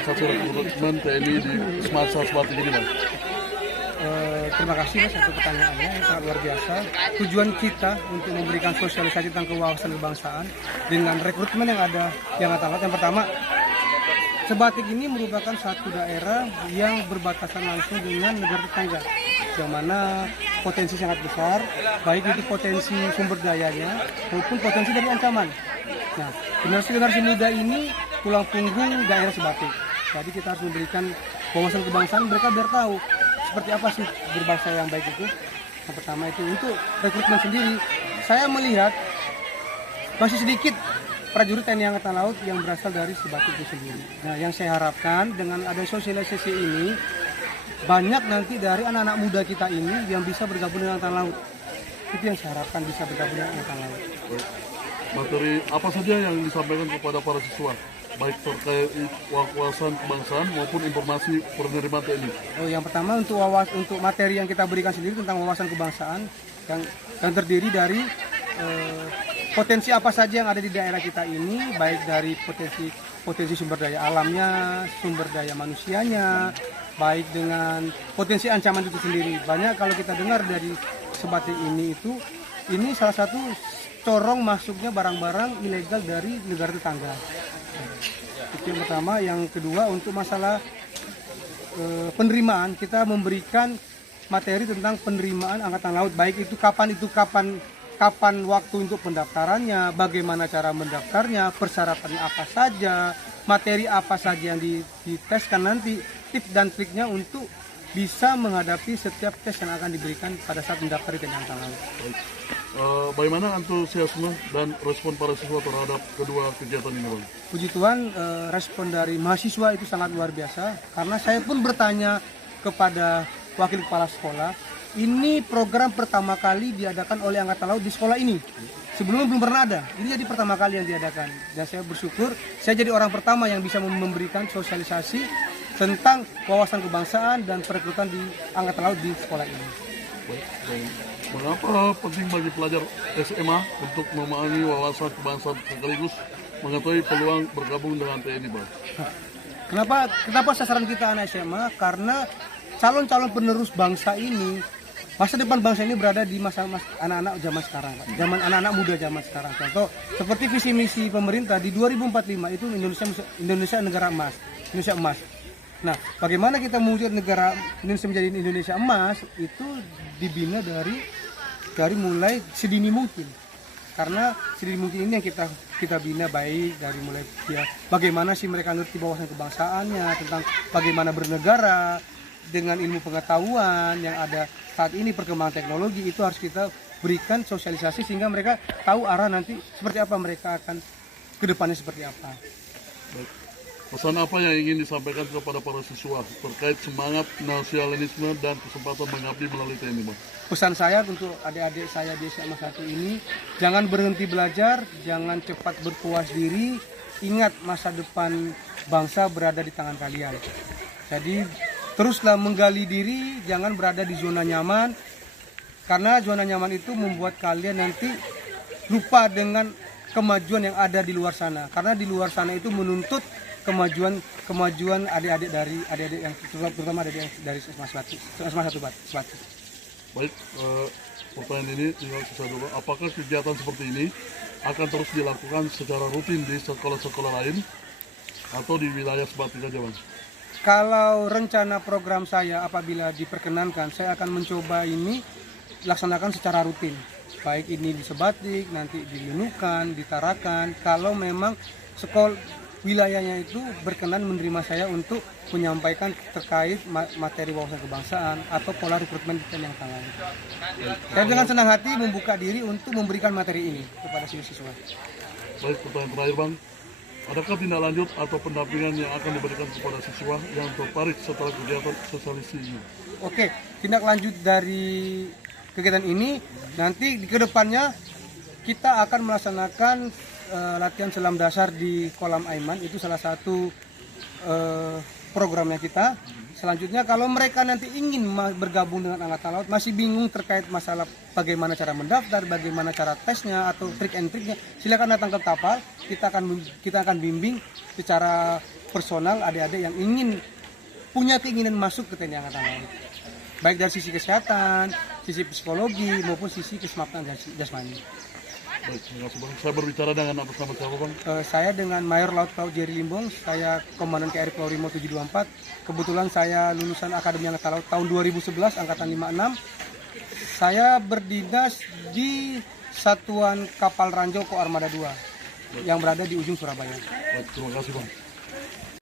organisasi rekrutmen TNI di semasa seperti ini, Bang? Terima kasih Mas atas pertanyaannya yang sangat luar biasa. Tujuan kita untuk memberikan sosialisasi tentang kewawasan kebangsaan dengan rekrutmen yang ada yang laut. Yang pertama, Sebatik ini merupakan satu daerah yang berbatasan langsung dengan negara tetangga, yang mana potensi sangat besar, baik itu potensi sumber dayanya maupun potensi dari ancaman. Nah, generasi muda ini tulang punggung daerah Sebatik. Jadi kita harus memberikan wawasan kebangsaan mereka biar tahu seperti apa sih berbangsa yang baik itu. Yang pertama itu untuk rekrutmen sendiri, saya melihat masih sedikit prajurit TNI Angkatan Laut yang berasal dari Sebatik itu sendiri. Nah, yang saya harapkan dengan ada sosialisasi ini, banyak nanti dari anak-anak muda kita ini yang bisa bergabung dengan Angkatan Laut. Itu yang saya harapkan bisa bergabung dengan Angkatan Laut. Materi apa saja yang disampaikan kepada para siswa, baik terkait wawasan kebangsaan maupun informasi penerimaan TNI? Yang pertama untuk materi yang kita berikan sendiri tentang wawasan kebangsaan yang terdiri dari potensi apa saja yang ada di daerah kita ini, baik dari potensi sumber daya alamnya, sumber daya manusianya, baik dengan potensi ancaman itu sendiri. Banyak kalau kita dengar dari Sebatik ini salah satu corong masuknya barang-barang ilegal dari negara tetangga. Itu yang pertama. Yang kedua untuk masalah penerimaan, kita memberikan materi tentang penerimaan Angkatan Laut, baik itu kapan waktu untuk pendaftarannya, bagaimana cara mendaftarnya, persyaratannya apa saja, materi apa saja yang diteskan nanti, tips dan triknya untuk bisa menghadapi setiap tes yang akan diberikan pada saat mendaftar di TNI Angkatan Laut. Bagaimana antusiasme dan respon para siswa terhadap kedua kegiatan ini, Bang? Puji Tuhan, respon dari mahasiswa itu sangat luar biasa, karena saya pun bertanya kepada wakil kepala sekolah, ini program pertama kali diadakan oleh Angkatan Laut di sekolah ini. Sebelumnya belum pernah ada, ini jadi pertama kali yang diadakan. Dan saya bersyukur, saya jadi orang pertama yang bisa memberikan sosialisasi tentang wawasan kebangsaan dan perekrutan di Angkatan Laut di sekolah ini. Mengapa penting bagi pelajar SMA untuk memahami wawasan kebangsaan sekaligus mengetahui peluang bergabung dengan TNI, Bang? Kenapa sasaran kita anak SMA? Karena calon-calon penerus bangsa ini, masa depan bangsa ini berada di masa anak-anak zaman sekarang, Pak. Zaman anak-anak muda zaman sekarang. Contoh seperti visi misi pemerintah di 2045 itu Indonesia negara emas, Indonesia emas. Nah, bagaimana kita mewujudkan negara Indonesia menjadi Indonesia emas itu dibina dari mulai sedini mungkin. Karena sedini mungkin ini yang kita bina, baik dari mulai bagaimana sih mereka ngerti wawasan kebangsaannya, tentang bagaimana bernegara dengan ilmu pengetahuan yang ada saat ini, perkembangan teknologi itu harus kita berikan sosialisasi sehingga mereka tahu arah nanti seperti apa mereka akan ke depannya seperti apa. Baik. Pesan apa yang ingin disampaikan kepada para siswa terkait semangat nasionalisme dan kesempatan mengabdi melalui TNI, Bang? Pesan saya untuk adik-adik saya di SMA 1 ini, jangan berhenti belajar, jangan cepat berpuas diri, ingat masa depan bangsa berada di tangan kalian. Jadi teruslah menggali diri, jangan berada di zona nyaman, karena zona nyaman itu membuat kalian nanti lupa dengan kemajuan yang ada di luar sana. Karena di luar sana itu menuntut kemajuan adik-adik yang terutama adik dari SMA 1 Sebatik. Baik, pertanyaan ini tinggal sisa dulu. Apakah kegiatan seperti ini akan terus dilakukan secara rutin di sekolah-sekolah lain atau di wilayah Sebatik saja, Bang? Kalau rencana program saya apabila diperkenankan, saya akan mencoba ini laksanakan secara rutin. Baik ini di Sebatik, nanti di Nunukan, di Tarakan. Kalau memang wilayahnya itu berkenan menerima saya untuk menyampaikan terkait materi wawasan kebangsaan atau pola rekrutmen di TNI Angkatan Laut. Saya dengan senang hati membuka diri untuk memberikan materi ini kepada siswa. Baik, pertanyaan terakhir, Bang. Adakah tindak lanjut atau pendampingan yang akan diberikan kepada siswa yang tertarik setelah kegiatan sosialisasi ini? Oke, tindak lanjut dari kegiatan ini nanti di kedepannya kita akan melaksanakan latihan selam dasar di kolam Aiman, itu salah satu programnya kita. Selanjutnya kalau mereka nanti ingin bergabung dengan Angkatan Laut, masih bingung terkait masalah bagaimana cara mendaftar, bagaimana cara tesnya atau trik and triknya, silakan datang ke kapal, kita akan bimbing secara personal adik-adik yang punya keinginan masuk ke TNI Angkatan Laut. Baik dari sisi kesehatan, sisi psikologi maupun sisi keselamatan jasmani. Baik, terima kasih Bang. Saya berbicara dengan atas nama siapa Bang? Saya dengan Mayor Laut Paul Jerry Limbong, saya Komandan KRI Polri 724. Kebetulan saya lulusan Akademi Angkatan Laut tahun 2011, Angkatan 56. Saya berdinas di Satuan Kapal Ranjau Ko Armada 2 yang berada di ujung Surabaya. Baik, terima kasih Bang.